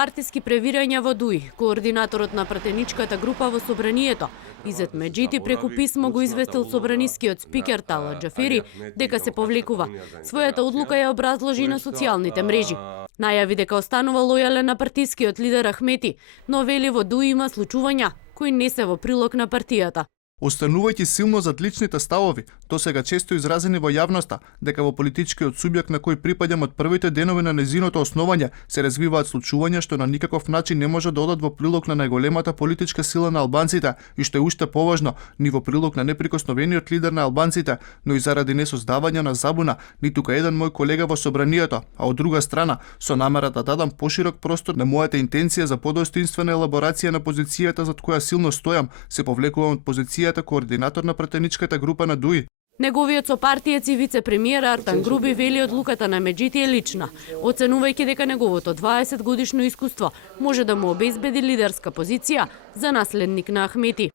Партиски превирања во ДУИ, координаторот на пратеничката група во Собранието, Изет Меджити преку писмо го известил собранискиот спикер Тала Џафери дека се повлекува. Својата одлука ја образложи на социјалните мрежи. Најави дека останува лојален на партискиот лидер Ахмети, но вели во ДУИ има случувања кои не се во прилог на партијата. Останувајќи силно зад личните ставови, досега често изразени во јавноста, дека во политичкиот субјект на кој припаѓам од првите денови на незиното основање се развиваат случувања што на никаков начин не може да одат во прилог на најголемата политичка сила на албанците и што е уште поважно, ни во прилог на неприкосновениот лидер на албанците, но и заради несоздавање на забуна ни тука еден мој колега во Собранието, а од друга страна, со намера да дадам поширок простор на мојата интенција за подостоинствена елаборација на позицијата зад која силно стојам, се повлекувам од позицијата координатор на пратеничката група на ДУИ. Неговиот сопартиец и вице-премиер Артан Груби вели одлуката на Меджити е лична, оценувајќи дека неговото 20 годишно искуство може да му обезбеди лидерска позиција за наследник на Ахмети.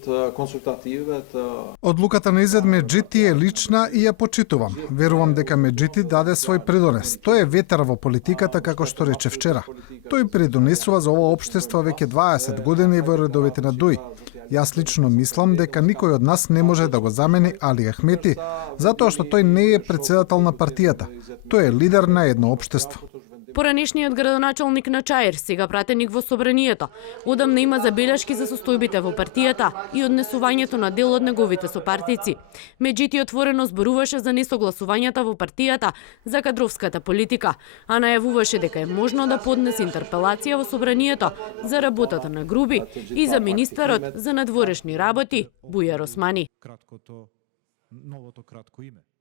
Одлуката на Изет Меджити е лична и ја почитувам. Верувам дека Меджити даде свој придонес. Тој е ветер во политиката, како што рече вчера. Тој придонесува за ова општество веќе 20 години во редовите на ДУИ. Јас лично мислам дека никој од нас не може да го замени Али Ахмети, затоа што тој не е претседател на партијата. Тој е лидер на едно општество. Поранешниот градоначалник на Чаир, сега пратеник во Собранието, одамна има забелешки за состојбите во партијата и однесувањето на дел од неговите сопартици. Меджити отворено зборуваше за несогласувањата во партијата за кадровската политика, а најавуваше дека е можно да поднесе интерпелација во Собранието за работата на Груби и за министерот за надворешни работи Бујар Османи. Новото кратко име.